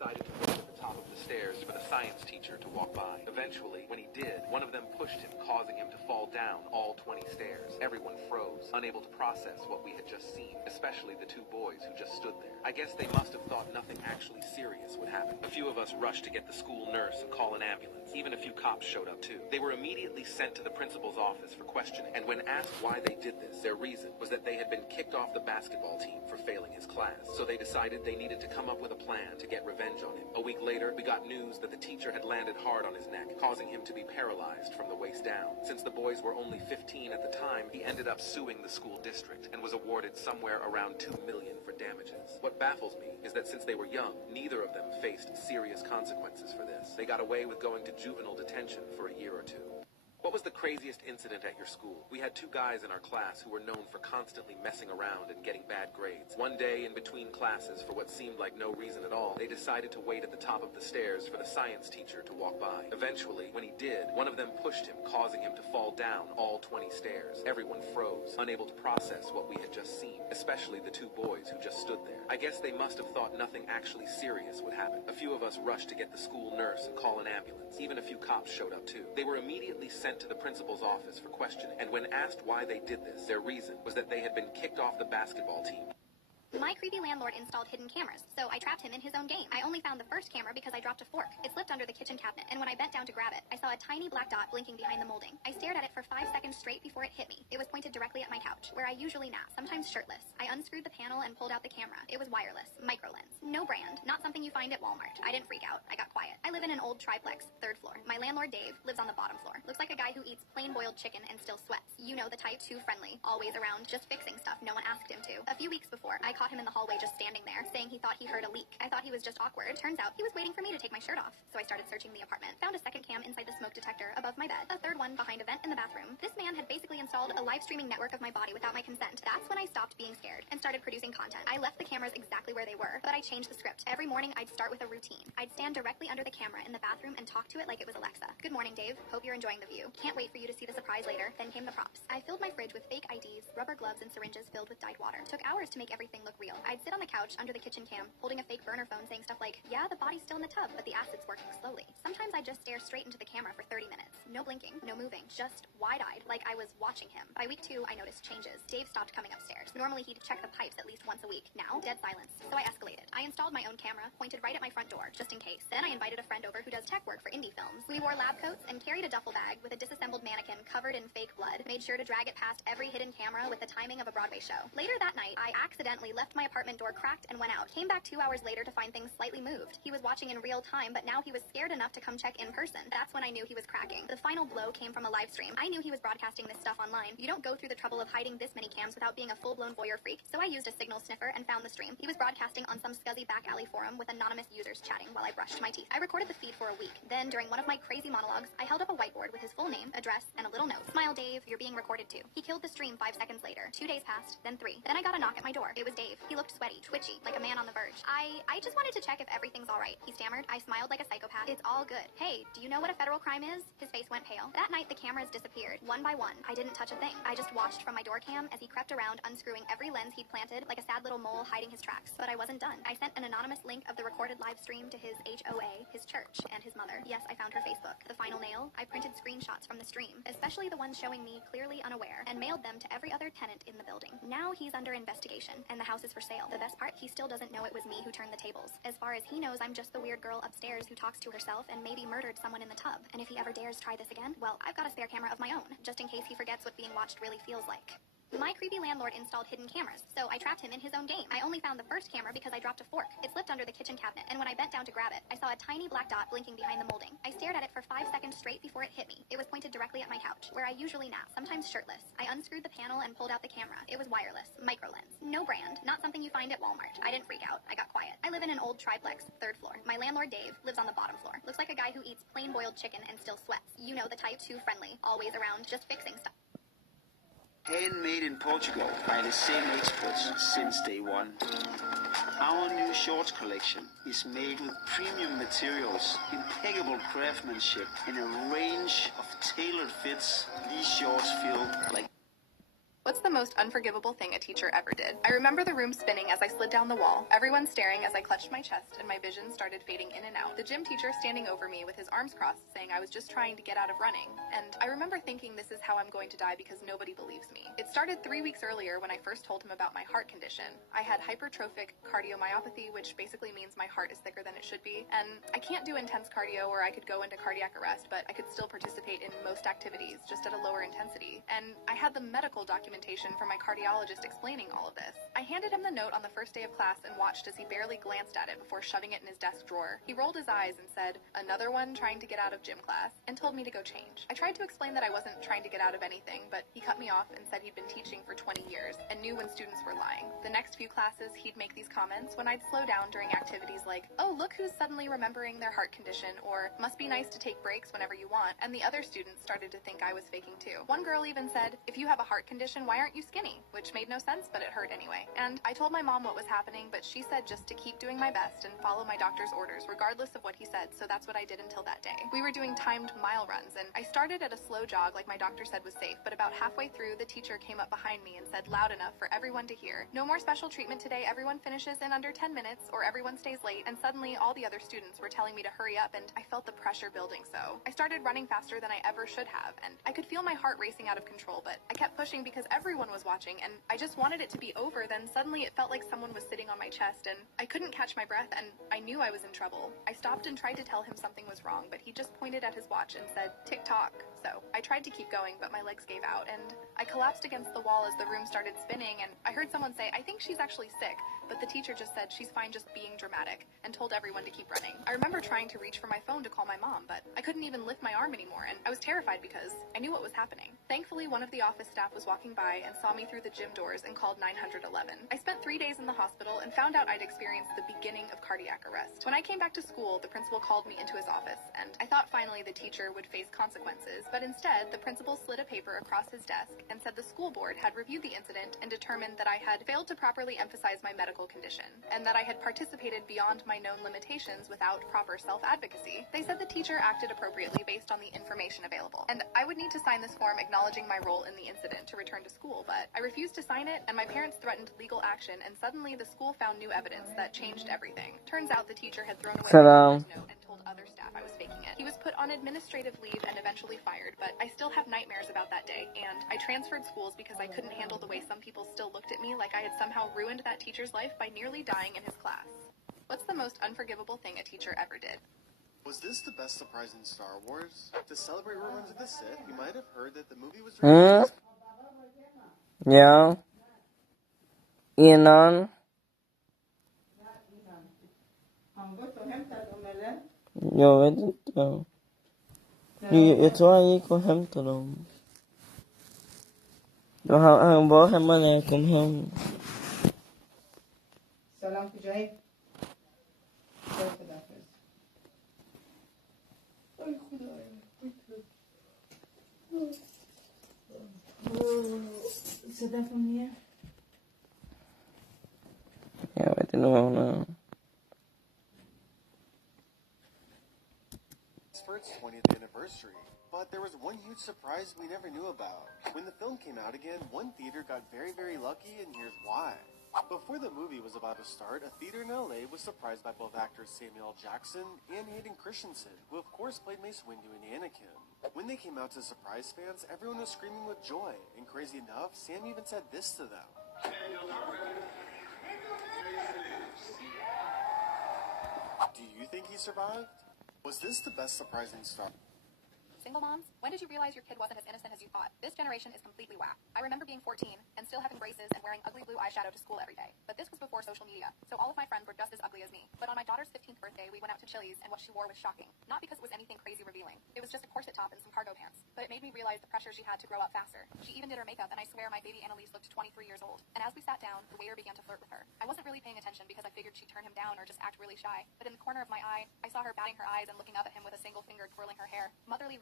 decided to wait at the top of the stairs for the science teacher to walk by. Eventually, when he did, one of them pushed him, causing him to fall down all 20 stairs. Everyone froze, unable to process what we had just seen, especially the two boys who just stood there. I guess they must have thought nothing actually serious would happen. A few of us rushed to get the school nurse and call an ambulance. Even a few cops showed up too. They were immediately sent to the principal's office for questioning, and when asked why they did this, their reason was that they had been kicked off the basketball team for failing his class. So they decided they needed to come up with a plan to get revenge on him. A week later, we got news that the teacher had landed hard on his neck, causing him to be paralyzed from the waist down. Since the boys were only 15 at the time, he ended up suing the school district and was awarded somewhere around $2 million for damages. What baffles me is that since they were young, neither of them faced serious consequences for this. They got away with going to juvenile detention for a year or two. What was the craziest incident at your school? We had two guys in our class who were known for constantly messing around and getting bad grades. One day, in between classes, for what seemed like no reason at all, they decided to wait at the top of the stairs for the science teacher to walk by. Eventually, when he did, one of them pushed him, causing him to fall down all 20 stairs. Everyone froze, unable to process what we had just seen, especially the two boys who just stood there. I guess they must have thought nothing actually serious would happen. A few of us rushed to get the school nurse and call an ambulance. Even a few cops showed up too. They were immediately sent to the principal's office for questioning, and when asked why they did this, their reason was that they had been kicked off the basketball team. My creepy landlord installed hidden cameras, so I trapped him in his own game. I only found the first camera because I dropped a fork. It slipped under the kitchen cabinet, and when I bent down to grab it, I saw a tiny black dot blinking behind the molding. I stared at it for 5 seconds straight before it hit me. It was pointed directly at my couch, where I usually nap, sometimes shirtless. I unscrewed the panel and pulled out the camera. It was wireless, micro lens, no brand, not something you find at Walmart. I didn't freak out. I got quiet. I live in an old triplex, 3rd floor. My landlord, Dave, lives on the bottom floor. Looks like a guy who eats plain boiled chicken and still sweats. You know the type, too friendly, always around, just fixing stuff no one asked him to. A few weeks before, I caught him in the hallway just standing there, saying he thought he heard a leak. I thought he was just awkward. Turns out he was waiting for me to take my shirt off. So I started searching the apartment. Found a second cam inside the smoke detector above my bed. A third one behind a vent in the bathroom. This man had basically installed a live streaming network of my body without my consent. That's when I stopped being scared and started producing content. I left the cameras exactly where they were, but I changed the script. Every morning I'd start with a routine. I'd stand directly under the camera in the bathroom and talk to it like it was Alexa. Good morning, Dave. Hope you're enjoying the view. Can't wait for you to see the surprise later. Then came the props. I filled my fridge with fake IDs, rubber gloves, and syringes filled with dyed water. Took hours to make everything look real. I'd sit on the couch under the kitchen cam, holding a fake burner phone saying stuff like, yeah, the body's still in the tub, but the acid's working slowly. Sometimes I'd just stare straight into the camera for 30 minutes. No blinking, no moving, just wide-eyed, like I was watching him. By week 2, I noticed changes. Dave stopped coming upstairs. Normally he'd check the pipes at least once a week. Now, dead silence. So I escalated. I installed my own camera, pointed right at my front door, just in case. Then I invited a friend over who does tech work for indie films. We wore lab coats and carried a duffel bag with a disassembled mannequin covered in fake blood. Made sure to drag it past every hidden camera with the timing of a Broadway show. Later that night, I accidentally left my apartment door cracked and went out. Came back 2 hours later to find things slightly moved. He was watching in real time, but now he was scared enough to come check in person. That's when I knew he was cracking. The final blow came from a live stream. I knew he was broadcasting this stuff online. You don't go through the trouble of hiding this many cams without being a full-blown voyeur freak, so I used a signal sniffer and found the stream. He was broadcasting on some scuzzy back alley forum with anonymous users chatting while I brushed my teeth. I recorded the feed for a week. Then, during one of my crazy monologues, I held up a whiteboard with his full name, address, and a little note. Smile, Dave, you're being recorded too. He killed the stream 5 seconds later. 2 days passed, then 3. Then I got a knock at my door. It was Dave. He looked sweaty, twitchy, like a man on the verge. I just wanted to check if everything's all right. He stammered. I smiled like a psychopath. It's all good. Hey, do you know what a federal crime is? His face went pale. That night, the cameras disappeared, one by one. I didn't touch a thing. I just watched from my door cam as he crept around, unscrewing every lens he'd planted, like a sad little mole hiding his tracks. But I wasn't done. I sent an anonymous link of the recorded live stream to his HOA, his church, and his mother. Yes, I found her Facebook. The final nail? I printed screenshots from the stream, especially the ones showing me clearly unaware, and mailed them to every other tenant in the building. Now he's under investigation, and the house is for sale. The best part, he still doesn't know it was me who turned the tables. As far as he knows, I'm just the weird girl upstairs who talks to herself and maybe murdered someone in the tub. And if he ever dares try this again, well, I've got a spare camera of my own, just in case he forgets what being watched really feels like. My creepy landlord installed hidden cameras, so I trapped him in his own game. I only found the first camera because I dropped a fork. It slipped under the kitchen cabinet, and when I bent down to grab it, I saw a tiny black dot blinking behind the molding. I stared at it for 5 seconds straight before it hit me. It was pointed directly at my couch, where I usually nap, sometimes shirtless. I unscrewed the panel and pulled out the camera. It was wireless, micro lens, no brand, not something you find at Walmart. I didn't freak out. I got quiet. I live in an old triplex, 3rd floor. My landlord, Dave, lives on the bottom floor. Looks like a guy who eats plain boiled chicken and still sweats. You know the type, too friendly, always around, just fixing stuff. Handmade in Portugal by the same experts since day one. Our new shorts collection is made with premium materials, impeccable craftsmanship, and a range of tailored fits. These shorts feel like What's the most unforgivable thing a teacher ever did? I remember the room spinning as I slid down the wall, everyone staring as I clutched my chest and my vision started fading in and out. The gym teacher standing over me with his arms crossed saying I was just trying to get out of running. And I remember thinking this is how I'm going to die because nobody believes me. It started 3 weeks earlier when I first told him about my heart condition. I had hypertrophic cardiomyopathy, which basically means my heart is thicker than it should be. And I can't do intense cardio or I could go into cardiac arrest, but I could still participate in most activities, just at a lower intensity. And I had the medical documentation from my cardiologist explaining all of this. I handed him the note on the first day of class and watched as he barely glanced at it before shoving it in his desk drawer. He rolled his eyes and said, "Another one trying to get out of gym class," and told me to go change. I tried to explain that I wasn't trying to get out of anything, but he cut me off and said he'd been teaching for 20 years and knew when students were lying. The next few classes, he'd make these comments when I'd slow down during activities like, "Oh, look who's suddenly remembering their heart condition," or "Must be nice to take breaks whenever you want," and the other students started to think I was faking too. One girl even said, "If you have a heart condition, why aren't you skinny?" Which made no sense, but it hurt anyway. And I told my mom what was happening, but she said just to keep doing my best and follow my doctor's orders regardless of what he said, so that's what I did until that day. We were doing timed mile runs, and I started at a slow jog like my doctor said was safe, but about halfway through, the teacher came up behind me and said loud enough for everyone to hear, "No more special treatment today, everyone finishes in under 10 minutes, or everyone stays late," and suddenly all the other students were telling me to hurry up, and I felt the pressure building so. I started running faster than I ever should have, and I could feel my heart racing out of control, but I kept pushing because everyone was watching, and I just wanted it to be over. Then suddenly it felt like someone was sitting on my chest and I couldn't catch my breath and I knew I was in trouble. I stopped and tried to tell him something was wrong, but he just pointed at his watch and said, "Tick-tock." So I tried to keep going, but my legs gave out and I collapsed against the wall as the room started spinning, and I heard someone say, "I think she's actually sick," but the teacher just said she's fine just being dramatic and told everyone to keep running. I remember trying to reach for my phone to call my mom, but I couldn't even lift my arm anymore, and I was terrified because I knew what was happening. Thankfully, one of the office staff was walking by and saw me through the gym doors and called 911. I spent 3 days in the hospital and found out I'd experienced the beginning of cardiac arrest. When I came back to school, the principal called me into his office, and I thought finally the teacher would face consequences, but instead, the principal slid a paper across his desk and said the school board had reviewed the incident and determined that I had failed to properly emphasize my medical condition, and that I had participated beyond my known limitations without proper self-advocacy. They said the teacher acted appropriately based on the information available, and I would need to sign this form acknowledging my role in the incident to return to school, but I refused to sign it, and my parents threatened legal action, and suddenly the school found new evidence that changed everything. Turns out the teacher had thrown away my teacher's note and told other staff I was faking it. He was put on administrative leave and eventually fired, but I still have nightmares about that day, and I transferred schools because I couldn't handle the way some people still looked at me like I had somehow ruined that teacher's life by nearly dying in his class. What's the most unforgivable thing a teacher ever did? Was this the best surprise in Star Wars? To celebrate Revenge of the Sith, you might have heard that the movie was released. Ja. Innan. Jag vet inte. Jag tror han gick och hämtade dem. Han var hemma när jag kom hem. سلام کجایی؟ صدا från ner. Jag vet inte vad hon är. For its 20th anniversary. But there was one huge surprise we never knew about. When the film came out again, one theater got very, very lucky, and here's why. Before the movie was about to start, a theater in LA was surprised by both actors Samuel L. Jackson and Hayden Christensen, who of course played Mace Windu and Anakin. When they came out to surprise fans, everyone was screaming with joy, and crazy enough, Sam even said this to them. Do you think he survived? Was this the best surprise in Star Wars? Single moms, when did you realize your kid wasn't as innocent as you thought? This generation is completely whack. I remember being 14 and still having braces and wearing ugly blue eyeshadow to school every day. But this was before social media, so all of my friends were just as ugly as me. But on my daughter's 15th birthday, we went out to Chili's, and what she wore was shocking. Not because it was anything crazy revealing. It was just a corset top and some cargo pants. But it made me realize the pressure she had to grow up faster. She even did her makeup, and I swear my baby Annalise looked 23 years old. And as we sat down, the waiter began to flirt with her. I wasn't really paying attention because I figured she'd turn him down or just act really shy. But in the corner of my eye, I saw her batting her eyes and looking up at him with a single finger twirling her hair. Motherly rage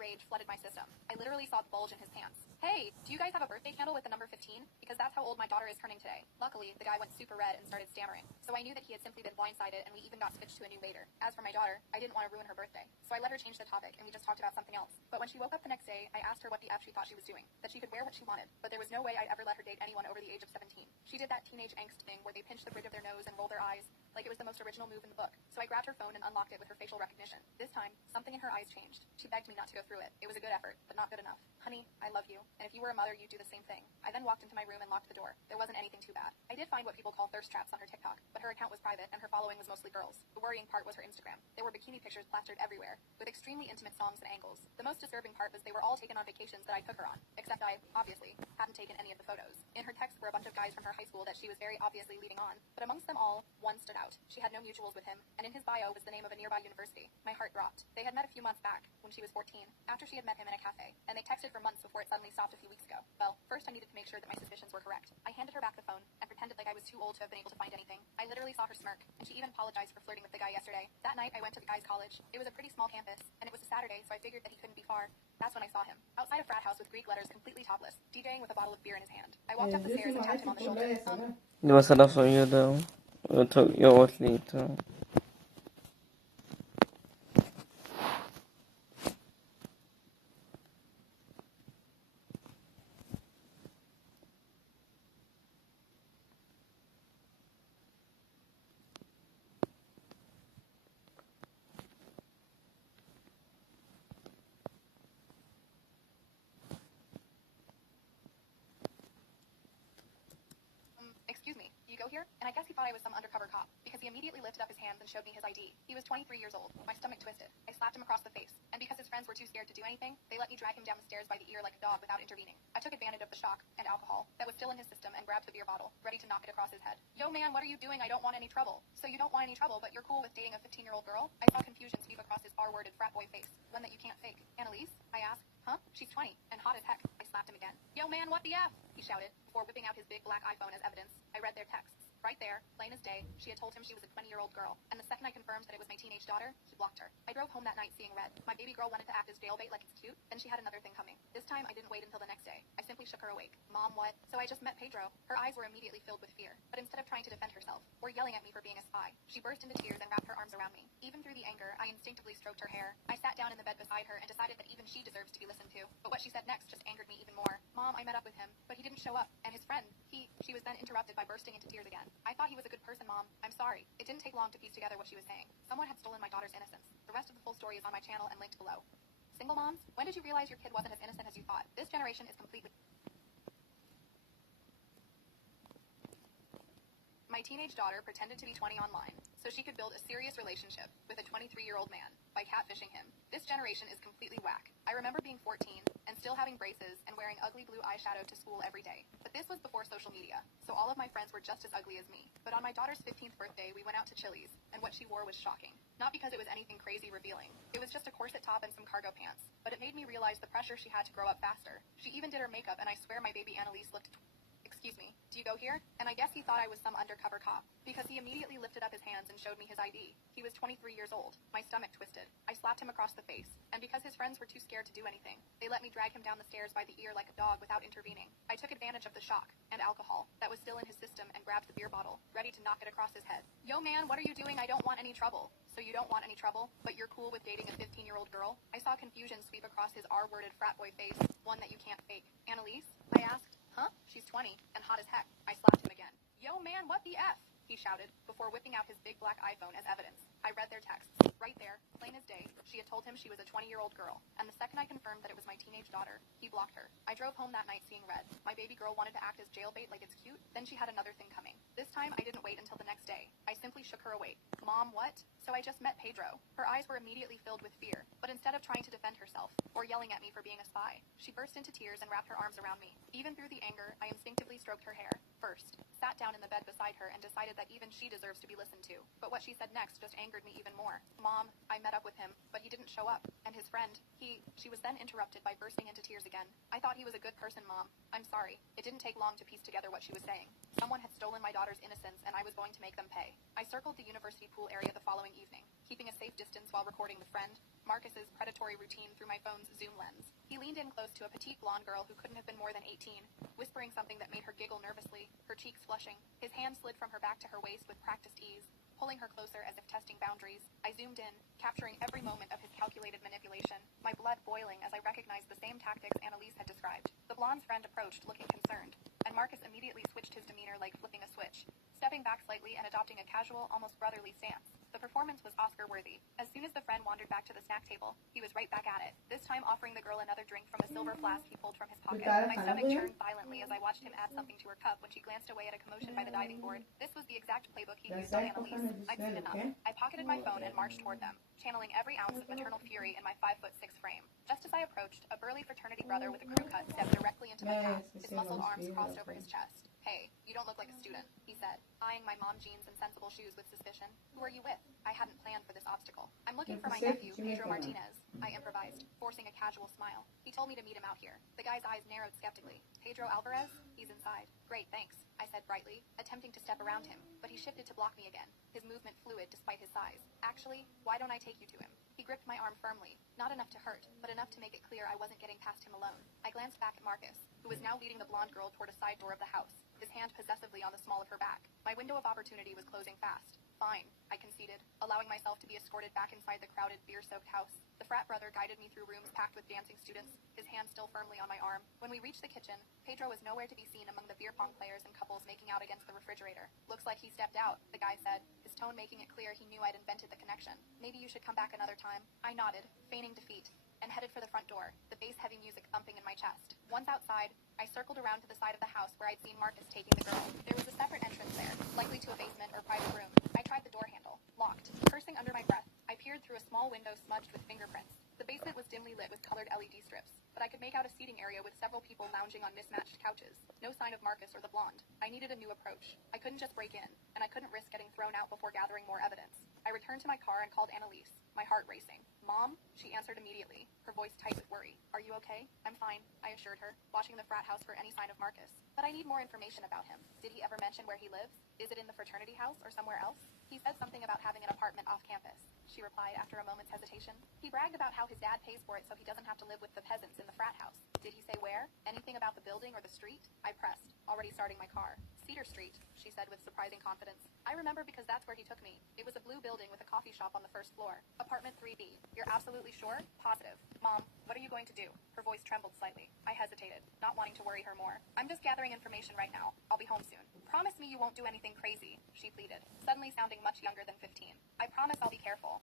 rage flooded my system. I literally saw the bulge in his pants. Hey, do you guys have a birthday candle with the number 15? Because that's how old my daughter is turning today. Luckily, the guy went super red and started stammering. So I knew that he had simply been blindsided, and we even got switched to a new waiter. As for my daughter, I didn't want to ruin her birthday. So I let her change the topic, and we just talked about something else. But when she woke up the next day, I asked her what the F she thought she was doing. That she could wear what she wanted. But there was no way I'd ever let her date anyone over the age of 17. She did that teenage angst thing where they pinch the bridge of their nose and roll their eyes, like it was the most original move in the book. So I grabbed her phone and unlocked it with her facial recognition. This time, something in her eyes changed. She begged me not to go through it. It was a good effort, but not good enough. Honey, I love you, and if you were a mother, you'd do the same thing. I then walked into my room and locked the door. There wasn't anything too bad. I did find what people call thirst traps on her TikTok, but her account was private, and her following was mostly girls. The worrying part was her Instagram. There were bikini pictures plastered everywhere, with extremely intimate songs and angles. The most disturbing part was they were all taken on vacations that I took her on, except I, obviously, hadn't taken any of the photos. In her texts were a bunch of guys from her high school that she was very obviously leading on, but amongst them all, one stood out. She had no mutuals with him, and in his bio was the name of a nearby university. My heart dropped. They had met a few months back, when she was 14, after she had met him in a cafe, and they texted for months before it suddenly stopped a few weeks ago. Well, first I needed to make sure that my suspicions were correct. I handed her back the phone, and pretended like I was too old to have been able to find anything. I literally saw her smirk, and she even apologized for flirting with the guy yesterday. That night, I went to the guy's college. It was a pretty small campus, and it was a Saturday, so I figured that he couldn't be far. That's when I saw him, outside a frat house with Greek letters, completely topless, DJing with a bottle of beer in his hand. I walked up the stairs and tapped him on the shoulder. Di masarap sa iyo daw. You'll watch later. Excuse me, do you go here? And I guess he thought I was some undercover cop, because he immediately lifted up his hands and showed me his ID. He was 23 years old. My stomach twisted. I slapped him across the face, and because his friends were too scared to do anything, they let me drag him down the stairs by the ear like a dog without intervening. I took advantage of the shock and alcohol that was still in his system and grabbed the beer bottle, ready to knock it across his head. Yo man, what are you doing? I don't want any trouble. So you don't want any trouble, but you're cool with dating a 15-year-old girl? I saw confusion sweep across his R-worded frat boy face, one that you can't fake. Annalise? I asked. Huh? She's 20, and hot as heck. I slapped him again. Yo man, what the F? He shouted, before whipping out his big black iPhone as evidence. I read their texts. Right there, plain as day, she had told him she was a 20-year-old girl, and the second I confirmed that it was my teenage daughter, he blocked her. I drove home that night seeing red. My baby girl wanted to act as jailbait like it's cute, then she had another thing coming. This time, I didn't wait until the next day. I simply shook her awake. Mom, what? So I just met Pedro. Her eyes were immediately filled with fear, but instead of trying to defend herself, or yelling at me for being a spy, she burst into tears and wrapped her arms around me. Even through the anger, I instinctively stroked her hair. I sat down in the bed beside her and decided that even she deserves to be listened to. But what she said next just angered me even more. Mom, I met up with him, but he didn't show up, and his friend, she was then interrupted by bursting into tears again. I thought he was a good person, Mom. I'm sorry. It didn't take long to piece together what she was saying. Someone had stolen my daughter's innocence. The rest of the full story is on my channel and linked below. Single moms, when did you realize your kid wasn't as innocent as you thought? This generation is completely... My teenage daughter pretended to be 20 online, so she could build a serious relationship with a 23-year-old man by catfishing him. This generation is completely whack. I remember being 14 and still having braces and wearing ugly blue eyeshadow to school every day. But this was before social media, so all of my friends were just as ugly as me. But on my daughter's 15th birthday, we went out to Chili's, and what she wore was shocking. Not because it was anything crazy revealing. It was just a corset top and some cargo pants. But it made me realize the pressure she had to grow up faster. She even did her makeup, and I swear my baby Annalise looked... Excuse me, do you go here? And I guess he thought I was some undercover cop, because he immediately lifted up his hands and showed me his ID. He was 23 years old. My stomach twisted. I slapped him across the face, and because his friends were too scared to do anything, they let me drag him down the stairs by the ear like a dog without intervening. I took advantage of the shock and alcohol that was still in his system and grabbed the beer bottle, ready to knock it across his head. Yo man, what are you doing? I don't want any trouble. So you don't want any trouble, but you're cool with dating a 15-year-old girl? I saw confusion sweep across his R-worded frat boy face, one that you can't fake. Annalise? I asked. Huh? She's 20, and hot as heck. I slapped him again. Yo man, what the F? He shouted, before whipping out his big black iPhone as evidence. I read their texts. Right there, plain as day, she had told him she was a 20-year-old girl, and the second I confirmed that it was my teenage daughter, he blocked her. I drove home that night seeing red. My baby girl wanted to act as jailbait like it's cute, then she had another thing coming. This time, I didn't wait until the next day. I simply shook her awake. Mom, what? So I just met Pedro. Her eyes were immediately filled with fear, but instead of trying to defend herself, or yelling at me for being a spy, she burst into tears and wrapped her arms around me. Even through the anger, I instinctively stroked her hair. First, sat down in the bed beside her and decided that even she deserves to be listened to. But what she said next just angered me even more. Mom, I met up with him, but he didn't show up. And his friend, she was then interrupted by bursting into tears again. I thought he was a good person, Mom. I'm sorry. It didn't take long to piece together what she was saying. Someone had stolen my daughter's innocence, and I was going to make them pay. I circled the university pool area the following evening, keeping a safe distance while recording the friend, Marcus's predatory routine through my phone's zoom lens. He leaned in close to a petite blonde girl who couldn't have been more than 18, whispering something that made her giggle nervously, her cheeks flushing. His hand slid from her back to her waist with practiced ease, pulling her closer as if testing boundaries. I zoomed in, capturing every moment of his calculated manipulation, my blood boiling as I recognized the same tactics Annalise had described. The blonde's friend approached, looking concerned, and Marcus immediately switched his demeanor like flipping a switch, stepping back slightly and adopting a casual, almost brotherly stance. The performance was Oscar-worthy. As soon as the friend wandered back to the snack table, he was right back at it, this time offering the girl another drink from a silver flask he pulled from his pocket. My stomach churned violently as I watched him add something to her cup when she glanced away at a commotion by the diving board. This was the exact playbook he used on Annalise. I'd seen enough. I pocketed my phone and marched toward them, channeling every ounce of maternal fury in my 5'6" frame. Just as I approached, a burly fraternity brother with a crew cut stepped directly into my path, his muscled arms crossed over his chest. "Hey, you don't look like a student," he said, eyeing my mom jeans and sensible shoes with suspicion. "Who are you with?" I hadn't planned for this obstacle. "I'm looking for my nephew, Pedro Martinez," I improvised, forcing a casual smile. "He told me to meet him out here." The guy's eyes narrowed skeptically. "Pedro Alvarez? He's inside." "Great, thanks," I said brightly, attempting to step around him, but he shifted to block me again, his movement fluid despite his size. "Actually, why don't I take you to him?" He gripped my arm firmly, not enough to hurt, but enough to make it clear I wasn't getting past him alone. I glanced back at Marcus, who was now leading the blonde girl toward a side door of the house, his hand possessively on the small of her back. My window of opportunity was closing fast. "Fine," I conceded, allowing myself to be escorted back inside the crowded, beer-soaked house. The frat brother guided me through rooms packed with dancing students, his hand still firmly on my arm. When we reached the kitchen, Pedro was nowhere to be seen among the beer pong players and couples making out against the refrigerator. "Looks like he stepped out," the guy said, his tone making it clear he knew I'd invented the connection. "Maybe you should come back another time." I nodded, feigning defeat, and headed for the front door, the bass-heavy music thumping in my chest. Once outside, I circled around to the side of the house where I'd seen Marcus taking the girl. There was a separate entrance there, likely to a basement or private room. I tried the door handle. Locked. Cursing under my breath, I peered through a small window smudged with fingerprints. The basement was dimly lit with colored LED strips, but I could make out a seating area with several people lounging on mismatched couches. No sign of Marcus or the blonde. I needed a new approach. I couldn't just break in, and I couldn't risk getting thrown out before gathering more evidence. I returned to my car and called Annalise, my heart racing. "Mom?" She answered immediately, her voice tight with worry. "Are you okay?" "I'm fine," I assured her, watching the frat house for any sign of Marcus. "But I need more information about him. Did he ever mention where he lives? Is it in the fraternity house or somewhere else?" "He said something about having an apartment off campus," she replied after a moment's hesitation. "He bragged about how his dad pays for it so he doesn't have to live with the peasants in the frat house. Did he say where? Anything about the building or the street?" I pressed, already starting my car. "Cedar Street," she said with surprising confidence. "I remember because that's where he took me. It was a blue building with a coffee shop on the first floor. Apartment 3B. You're absolutely sure?" "Positive." "Mom, what are you going to do?" Her voice trembled slightly. I hesitated, not wanting to worry her more. "I'm just gathering information right now. I'll be home soon." "Promise me you won't do anything crazy," she pleaded, suddenly sounding much younger than 15. "I promise I'll be careful.